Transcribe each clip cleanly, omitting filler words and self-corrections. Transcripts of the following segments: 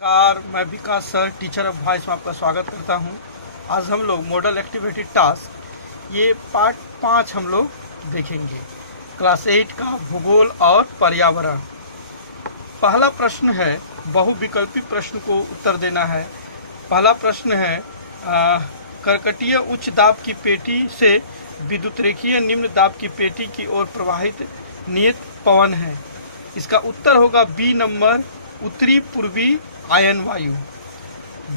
नमस्कार, मैं विकास sir teacher of voice में आपका स्वागत करता हूं। आज हम लोग मॉडल एक्टिविटी टास्क ये पार्ट 5 हम लोग देखेंगे। क्लास 8 का भूगोल और पर्यावरण। पहला प्रश्न है, बहुविकल्पी प्रश्न को उत्तर देना है। पहला प्रश्न है, कर्कटीय उच्च दाब की पेटी से विद्युत रेखीय निम्न दाब की पेटी की ओर प्रवाहित नियत पवन है। इसका उत्तर होगा बी नंबर, उत्तरी पूर्वी आयन वायु।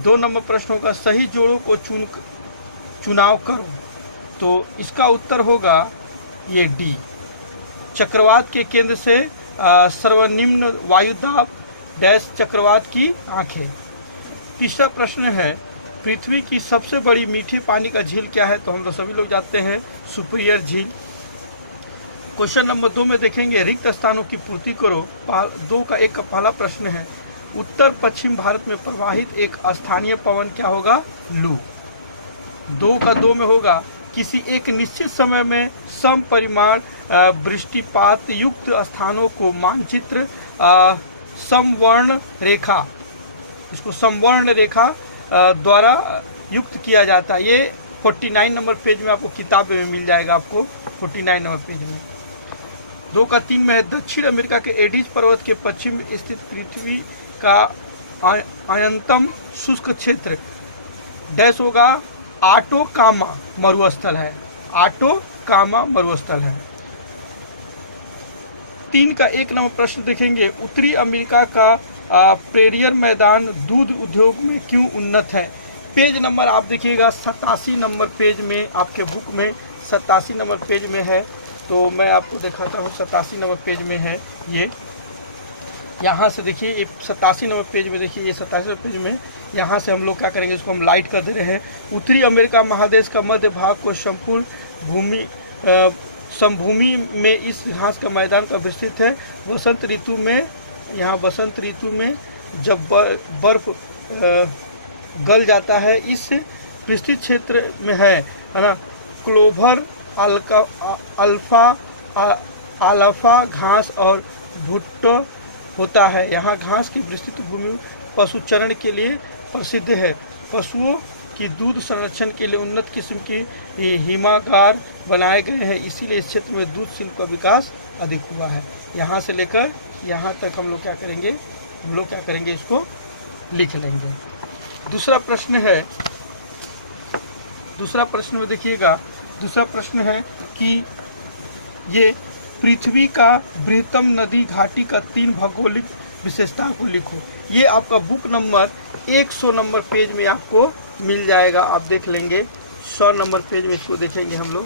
2 नंबर प्रश्नों का सही जोड़ों को चुनाव करो, तो इसका उत्तर होगा ये डी। चक्रवात के केंद्र से सर्वनिम्न वायुदाब डैश चक्रवात की आंखें। तीसरा प्रश्न है, पृथ्वी की सबसे बड़ी मीठे पानी का झील क्या है? तो हम लोग सभी लोग जानते हैं सुपीरियर झील। क्वेश्चन नंबर 2 में देखेंगे, रिक्त स्थानों की पूर्ति करो। 2 का 1 का पहला प्रश्न है, उत्तर पश्चिम भारत में प्रवाहित एक स्थानीय पवन क्या होगा? लू। 2 का 2 में होगा, किसी एक निश्चित समय में सम परिमाण वृष्टिपात युक्त स्थानों को मानचित्र समवर्ण रेखा, इसको समवर्ण रेखा द्वारा युक्त किया जाता है। ये 49 नंबर पेज में आपको किताब में मिल जाएगा, आपको 49 नंबर पेज में। 2 का 3 में है, दक्षिण अमेरिका के एडीज पर्वत के पश्चिम स्थित पृथ्वी का अयनतम शुष्क क्षेत्र डैश होगा? आटोकामा मरुस्थल है। आटोकामा मरुस्थल है। 3 का 1 नंबर प्रश्न देखेंगे, उत्तरी अमेरिका का प्रेरियर मैदान दूध उद्योग में क्यों उन्नत है? पेज नंबर आप देखिएगा 87 नंबर पेज में, आपके बुक में 87 नंबर पेज में है। तो मैं आपको दिखाता हूँ, 87 नंबर पेज में है ये। यहाँ से देखिए, ये 87 नंबर पेज में देखिए, ये 87 नंबर पेज में यहाँ से हम लोग क्या करेंगे, इसको हम लाइट कर दे रहे हैं। उत्तरी अमेरिका महादेश का मध्य भाग को संपूर्ण समभूमि में इस घास का मैदान का विस्तृत है। वसंत ऋतु में, यहाँ वसंत ऋतु में जब बर्फ गल जाता है, इस विस्तृत क्षेत्र में है ना, क्लोवर, अल्फा घास और भुट्टो होता है। यहाँ घास की विस्तृत भूमि पशुचरण के लिए प्रसिद्ध है। पशुओं की दूध संरक्षण के लिए उन्नत किस्म के हिमागार बनाए गए हैं, इसीलिए इस क्षेत्र में दूध शिल्प का विकास अधिक हुआ है। यहाँ से लेकर यहाँ तक हम लोग क्या करेंगे, इसको लिख लेंगे। दूसरा प्रश्न में देखिएगा, दूसरा प्रश्न है कि ये पृथ्वी का बृहत्तम नदी घाटी का 3 भौगोलिक विशेषता को लिखो। ये आपका बुक नंबर 100 नंबर पेज में आपको मिल जाएगा, आप देख लेंगे। 100 नंबर पेज में इसको देखेंगे हम लोग।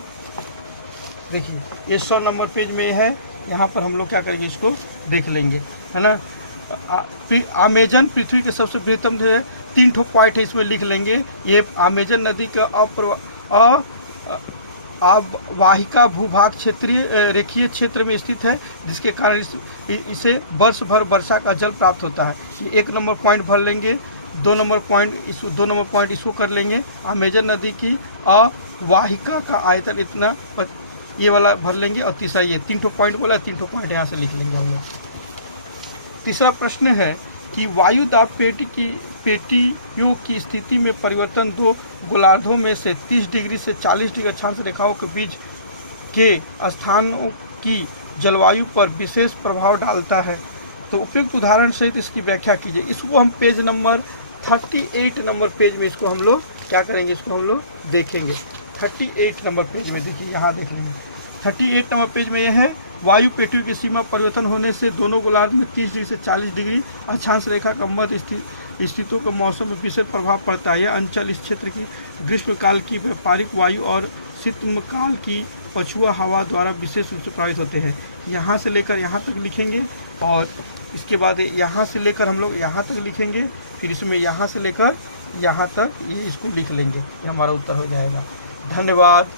देखिए, ये 100 नंबर पेज में है, यहाँ पर हम लोग क्या करेंगे, इसको देख लेंगे, है ना। अमेजन पृथ्वी के सबसे बृहत्तम है, 3 ठो पॉइंट है, इसमें लिख लेंगे। ये अमेजन नदी का वाहिका भूभाग क्षेत्रीय रेखीय क्षेत्र में स्थित है, जिसके कारण इसे वर्ष भर वर्षा का जल प्राप्त होता है। ये 1 नंबर पॉइंट भर लेंगे। 2 नंबर पॉइंट इसको कर लेंगे। अमेजन नदी की अवाहिका का आयतन इतना, ये वाला भर लेंगे। और तीसरा ये 3 ठो पॉइंट बोला, 3 ठो पॉइंट यहाँ से लिख लेंगे हम लोग। तीसरा प्रश्न है कि वायु दाब पेटियों की स्थिति में परिवर्तन 2 गोलार्धों में से 30 डिग्री से 40 डिग्री अक्षांश रेखाओं के बीच के स्थानों की जलवायु पर विशेष प्रभाव डालता है। तो उपयुक्त उदाहरण सहित इसकी व्याख्या कीजिए। इसको हम पेज नंबर 38 नंबर पेज में इसको हम लोग क्या करेंगे, इसको हम लोग देखेंगे। 38 नंबर पेज में देखिए, यहाँ देख लेंगे। 38 नंबर पेज में यह है, वायु पेटियों की सीमा परिवर्तन होने से दोनों गोलार्ध में 30 डिग्री से 40 डिग्री अक्षांश रेखा का मध्य स्थितों का मौसम में विशेष प्रभाव पड़ता है। यह अंचल इस क्षेत्र की ग्रीष्मकाल की व्यापारिक वायु और शीतकाल की पछुआ हवा द्वारा विशेष रूप से प्रभावित होते हैं। यहाँ से लेकर यहाँ तक लिखेंगे, और इसके बाद यहाँ से लेकर हम लोग यहाँ तक लिखेंगे, फिर इसमें यहाँ से लेकर यहाँ तक ये इसको लिख लेंगे। ये हमारा उत्तर हो जाएगा। धन्यवाद।